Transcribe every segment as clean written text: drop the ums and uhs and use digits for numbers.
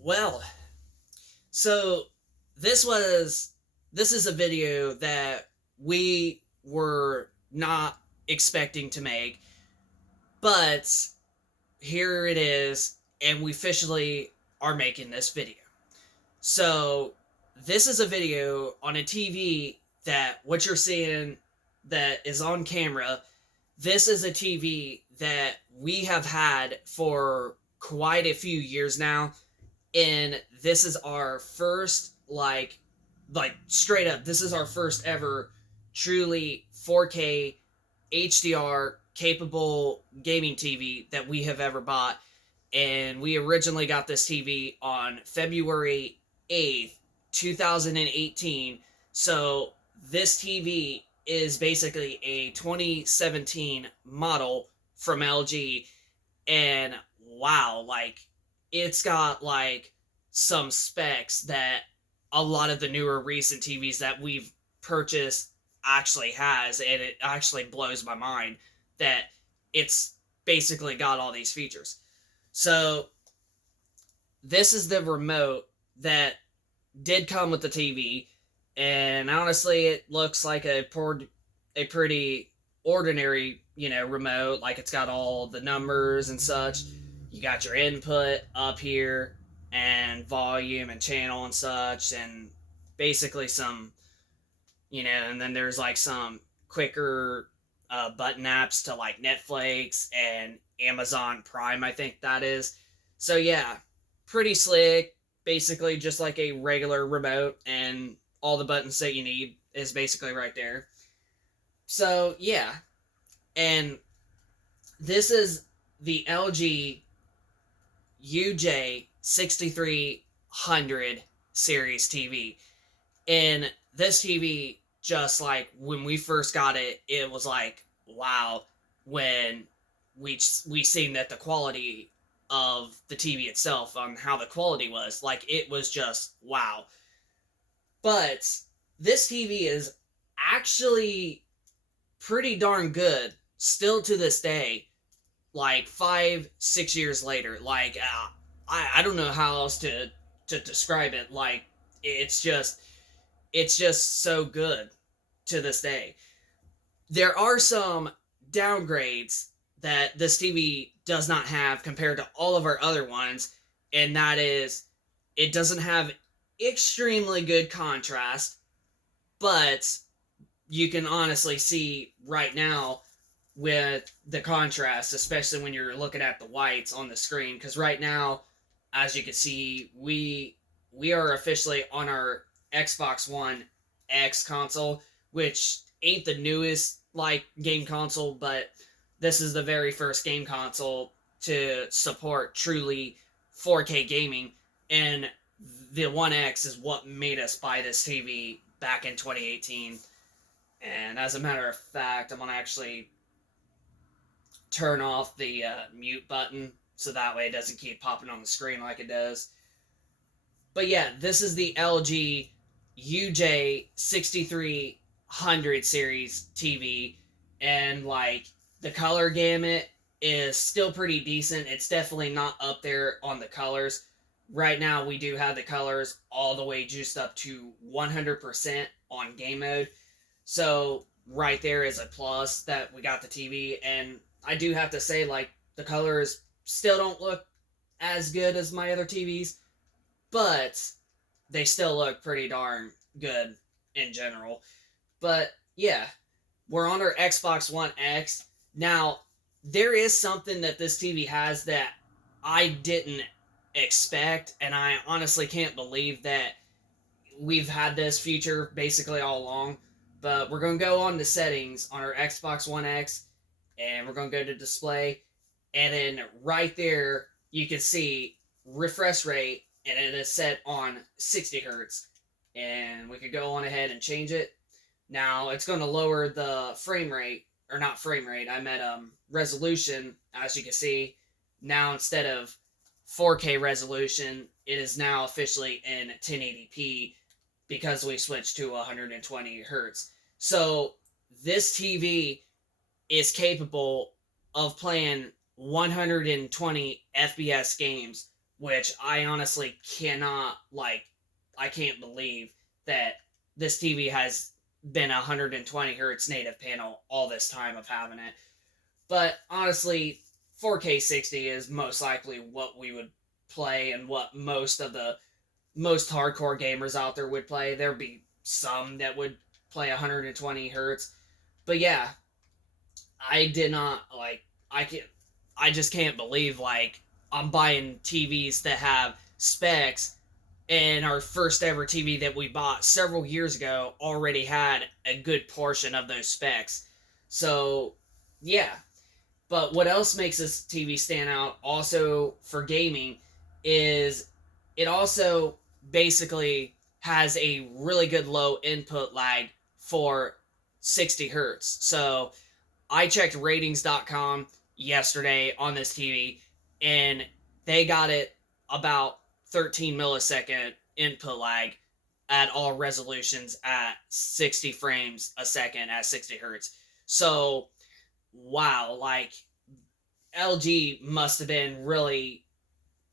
Well, so this was this is a video that we were not expecting to make, but here it is, and we officially are making this video. So this is a video on a TV that what you're seeing that is on camera. This is a TV that we have had for quite a few years now, and this is our first like straight up, this is our first ever truly 4K HDR capable gaming TV that we have ever bought. And we originally got this TV on February 8th, 2018. So this TV is basically a 2017 model from LG. And wow, like it's got like some specs that a lot of the newer recent TVs that we've purchased actually has, and it actually blows my mind that it's basically got all these features. So this is the remote that did come with the TV, and honestly, it looks like a pretty ordinary, remote. Like it's got all the numbers and such. You got your input up here, and volume and channel and such, and basically some, and then there's like some quicker button apps to like Netflix and Amazon Prime, I think that is. So yeah, pretty slick. Basically, just like a regular remote, and all the buttons that you need is basically right there. So yeah, and this is the LG UJ6300 series TV. And this TV, just like when we first got it, it was like, wow, when we seen that the quality of the TV itself, on how the quality was, like it was just wow. But this TV is actually pretty darn good still to this day, like 5 6 years later. Like I don't know how else to describe it. Like it's just it's just so good to this day. There are some downgrades that this TV does not have compared to all of our other ones, and that is it doesn't have extremely good contrast, but you can honestly see right now with the contrast, especially when you're looking at the whites on the screen. Because right now, as you can see, we are officially on our Xbox One X console, which ain't the newest like game console, but this is the very first game console to support truly 4K gaming, and the One X is what made us buy this TV back in 2018. And as a matter of fact, I'm gonna actually turn off the mute button so that way it doesn't keep popping on the screen like it does. But yeah, this is the LG UJ6300 series TV, and like the color gamut is still pretty decent. It's definitely not up there on the colors. Right now, we do have the colors all the way juiced up to 100% on game mode. So, right there is a plus that we got the TV. And I do have to say, like, the colors still don't look as good as my other TVs, but they still look pretty darn good in general. But yeah, we're on our Xbox One X. Now, there is something that this TV has that I didn't expect, and I honestly can't believe that we've had this feature basically all along. But we're going to go on to settings on our Xbox One X, and we're going to go to display, and then right there you can see refresh rate, and it is set on 60 hertz. And we could go on ahead and change it. Now it's going to lower the frame rate, or not frame rate, I meant resolution. As you can see, now instead of 4K resolution, it is now officially in 1080p because we switched to 120 hertz. So this TV is capable of playing 120 FPS games which I honestly cannot, like, I can't believe that this TV has been a 120 hertz native panel all this time of having it. But honestly, 4K 60 is most likely what we would play and what most of the most hardcore gamers out there would play. There'd be some that would play 120 hertz. But yeah, I did not like I just can't believe like I'm buying TVs that have specs, and our first ever TV that we bought several years ago already had a good portion of those specs. So, yeah. But what else makes this TV stand out also for gaming is it also basically has a really good low input lag for 60 hertz. So I checked ratings.com yesterday on this TV, and they got it about 13 millisecond input lag at all resolutions at 60 frames a second at 60 hertz. So, wow, like LG must have been really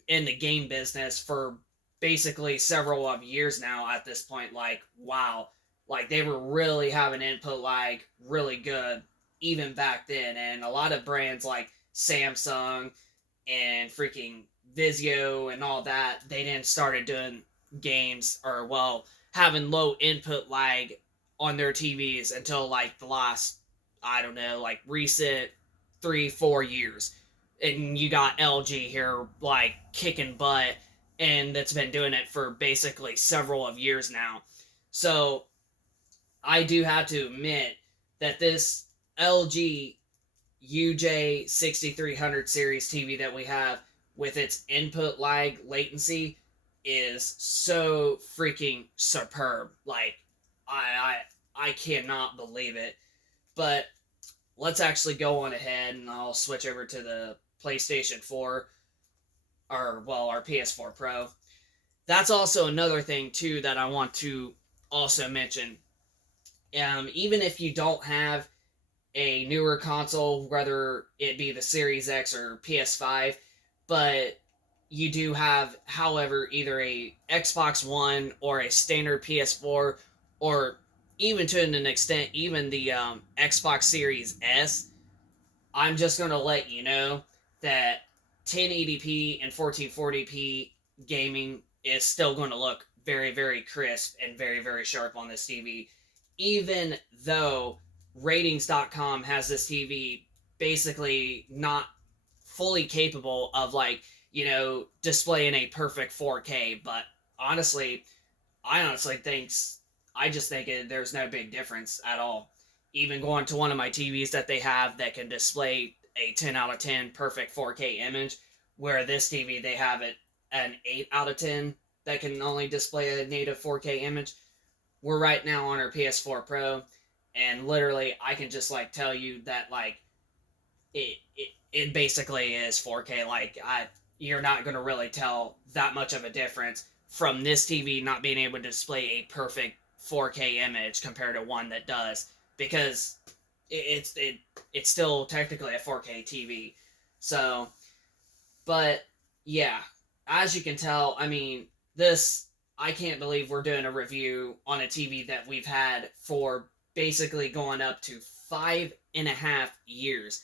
in the game business for basically several of years now at this point. Like, wow, like they were really having input lag really good even back then. And a lot of brands like Samsung and freaking Vizio and all that, they didn't started doing games or, well, having low input lag on their TVs until like the last, I don't know, like recent 3-4 years. And you got LG here like kicking butt, and that's been doing it for basically several of years now. So I do have to admit that this LG UJ6300 series TV that we have with its input lag latency is so freaking superb. Like I cannot believe it. But let's actually go on ahead and I'll switch over to the PlayStation 4 or, well, our PS4 Pro. That's also another thing too that I want to also mention. Even if you don't have a newer console, whether it be the Series X or PS5, but you do have, however, either a Xbox One or a standard PS4, or even to an extent, even the Xbox Series S, I'm just going to let you know that 1080p and 1440p gaming is still going to look very, very crisp and very, very sharp on this TV, even though ratings.com has this TV basically not fully capable of, like, displaying a perfect 4K. But honestly, I just think there's no big difference at all. Even going to one of my TVs that they have that can display a 10 out of 10 perfect 4K image, where this TV they have it an 8 out of 10 that can only display a native 4K image. We're right now on our PS4 Pro, and literally I can just like tell you that like it basically is 4K. Like you're not going to really tell that much of a difference from this TV not being able to display a perfect 4K image compared to one that does, because it's still technically a 4K TV. So, but yeah, as you can tell, I mean, this, I can't believe we're doing a review on a TV that we've had for basically going up to 5.5 years.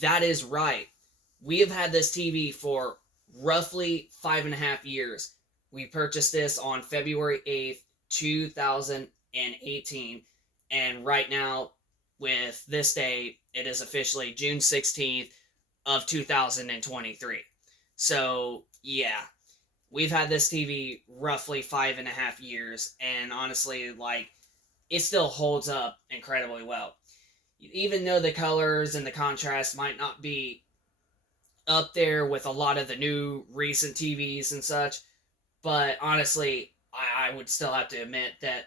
That is right. We have had this TV for roughly 5.5 years. We purchased this on February 8th, 2018. And right now, with this date, it is officially June 16th of 2023. So, yeah, we've had this TV roughly 5.5 years, and honestly, like, it still holds up incredibly well. Even though the colors and the contrast might not be up there with a lot of the new recent TVs and such, but honestly, I would still have to admit that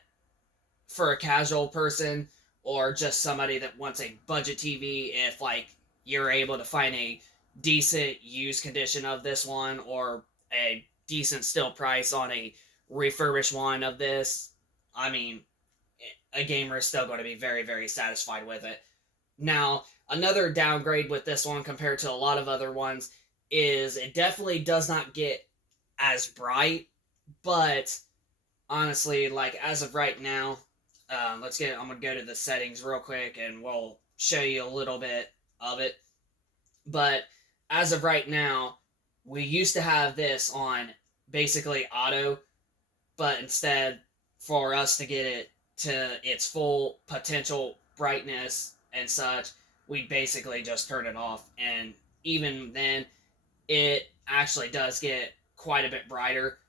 for a casual person or just somebody that wants a budget TV, if like you're able to find a decent used condition of this one or a decent still price on a refurbished one of this, I mean, a gamer is still going to be very, very satisfied with it. Now, another downgrade with this one compared to a lot of other ones is it definitely does not get as bright, but honestly, like as of right now, I'm gonna go to the settings real quick and we'll show you a little bit of it. But as of right now, we used to have this on basically auto, but instead, for us to get it to its full potential brightness and such, we basically just turn it off. And even then, it actually does get quite a bit brighter,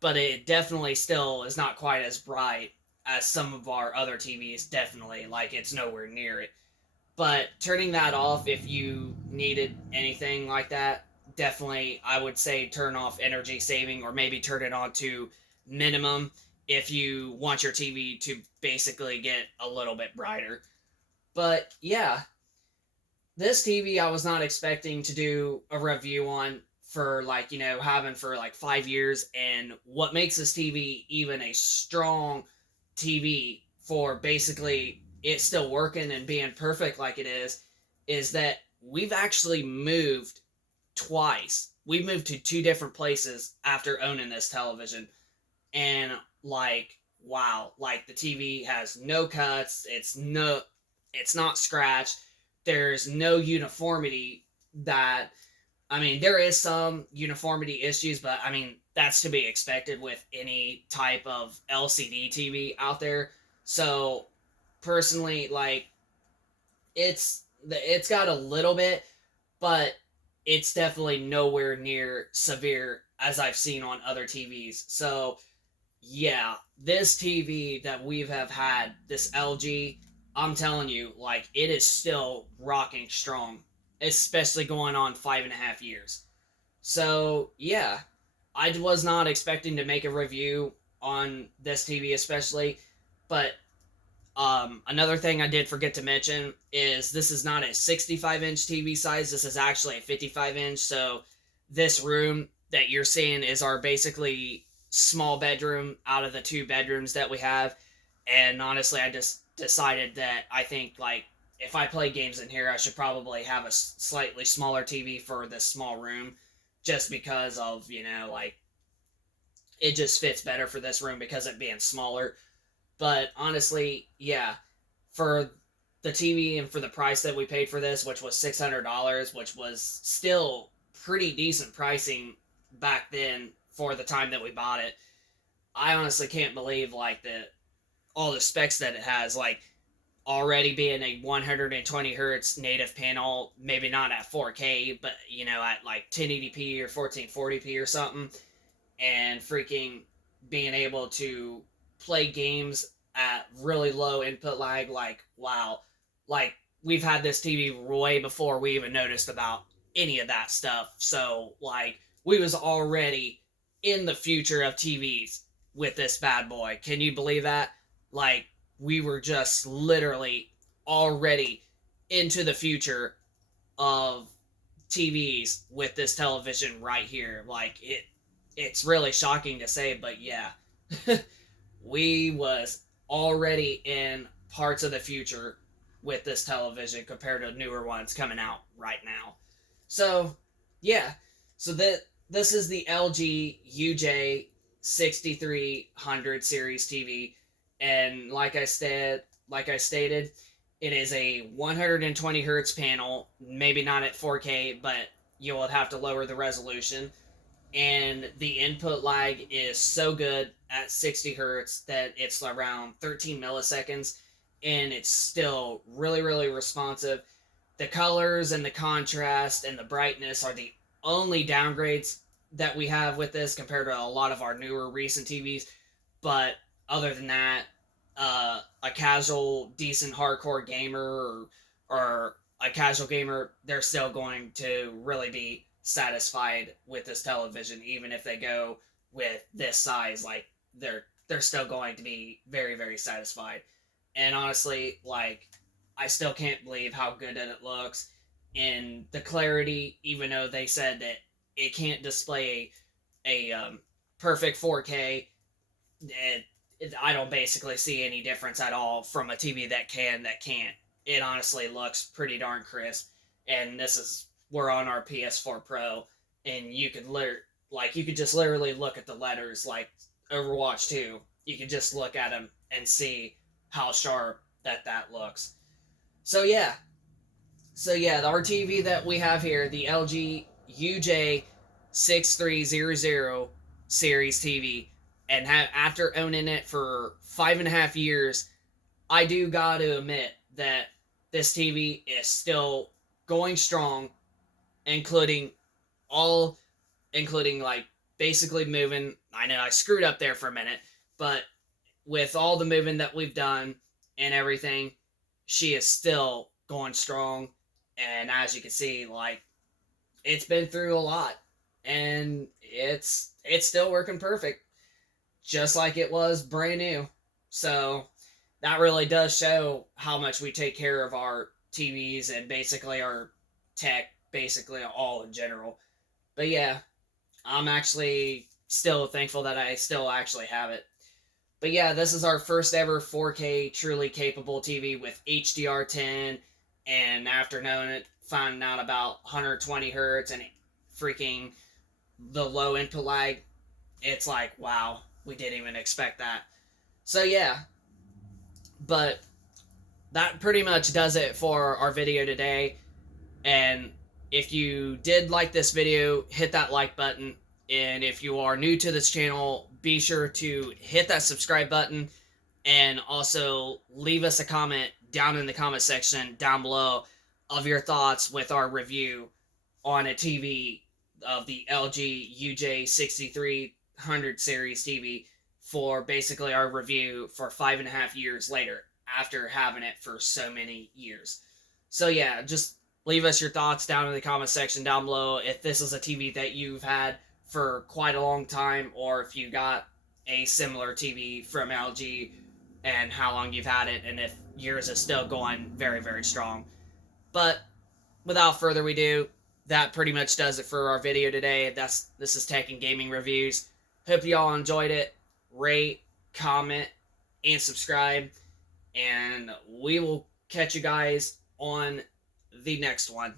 but it definitely still is not quite as bright as some of our other TVs. Definitely, like it's nowhere near it. But turning that off, if you needed anything like that, definitely I would say turn off energy saving, or maybe turn it on to minimum if you want your TV to basically get a little bit brighter. But yeah, this TV I was not expecting to do a review on for like, having for like 5 years. And what makes this TV even a strong TV for basically it still working and being perfect like it is that we've actually moved twice. We've moved to two different places after owning this television. And like, wow, like the TV has no cuts, it's not scratched, there's no uniformity that, I mean, there is some uniformity issues, but I mean, that's to be expected with any type of LCD TV out there. So, personally, like, it's got a little bit, but it's definitely nowhere near severe as I've seen on other TVs. So, yeah, this TV that we have had, this LG, I'm telling you, like, it is still rocking strong, especially going on 5.5 years. So, yeah, I was not expecting to make a review on this TV, especially, but another thing I did forget to mention is this is not a 65-inch TV size. This is actually a 55-inch. So this room that you're seeing is our basically small bedroom out of the two bedrooms that we have. And honestly, I just decided that I think like if I play games in here, I should probably have a slightly smaller TV for this small room, just because of like it just fits better for this room because it being smaller. But honestly, yeah, for the TV and for the price that we paid for this, which was $600, which was still pretty decent pricing back then for the time that we bought it, I honestly can't believe like the all the specs that it has, like already being a 120 hertz native panel, maybe not at 4K, but at like 1080p or 1440p or something, and freaking being able to play games at really low input lag. Like, wow, like we've had this TV way before we even noticed about any of that stuff. So like we was already in the future of TVs with this bad boy. Can you believe that? Like we were just literally already into the future of TVs with this television right here. Like it's really shocking to say, but yeah. We was already in parts of the future with this television compared to newer ones coming out right now. So, yeah. So this is the LG UJ6300 series TV, and like I stated, it is a 120 hertz panel, maybe not at 4K, but you will have to lower the resolution, and the input lag is so good at 60 hertz that it's around 13 milliseconds, and it's still really, really responsive. The colors and the contrast and the brightness are the only downgrades that we have with this compared to a lot of our newer recent TVs. But other than that, a casual, decent hardcore gamer, or a casual gamer, they're still going to really be satisfied with this television, even if they go with this size. Like they're still going to be very, very satisfied. And honestly, like I still can't believe how good that it looks in the clarity, even though they said that it can't display a perfect 4K. I don't basically see any difference at all from a TV that can't. It honestly looks pretty darn crisp. And this is we're on our PS4 Pro, and you could Like, you could just literally look at the letters, like Overwatch 2. You could just look at them and see how sharp that looks. So yeah. So yeah, our TV that we have here, the LG UJ6300 series TV, and after owning it for 5.5 years, I do got to admit that this TV is still going strong, including all, including like basically moving. I know I screwed up there for a minute, but with all the moving that we've done and everything, she is still going strong. And as you can see, like, it's been through a lot, and it's still working perfect, just like it was brand new. So that really does show how much we take care of our TVs and basically our tech, basically all in general. But yeah, I'm actually still thankful that I still actually have it. But yeah, this is our first ever 4K truly capable TV with HDR 10, and after knowing it, finding out about 120 hertz and freaking the low input lag, it's like, wow, we didn't even expect that. So yeah, but that pretty much does it for our video today. And if you did like this video, hit that like button. And if you are new to this channel, be sure to hit that subscribe button, and also leave us a comment down in the comment section down below of your thoughts with our review on a TV of the LG UJ6300 series TV, for basically our review for 5.5 years later after having it for so many years. So yeah, just leave us your thoughts down in the comment section down below if this is a TV that you've had for quite a long time, or if you got a similar TV from LG and how long you've had it, and if yours is still going very, very strong. But without further ado, that pretty much does it for our video today. This is Tech and Gaming Reviews. Hope you all enjoyed it. Rate, comment, and subscribe. And we will catch you guys on the next one.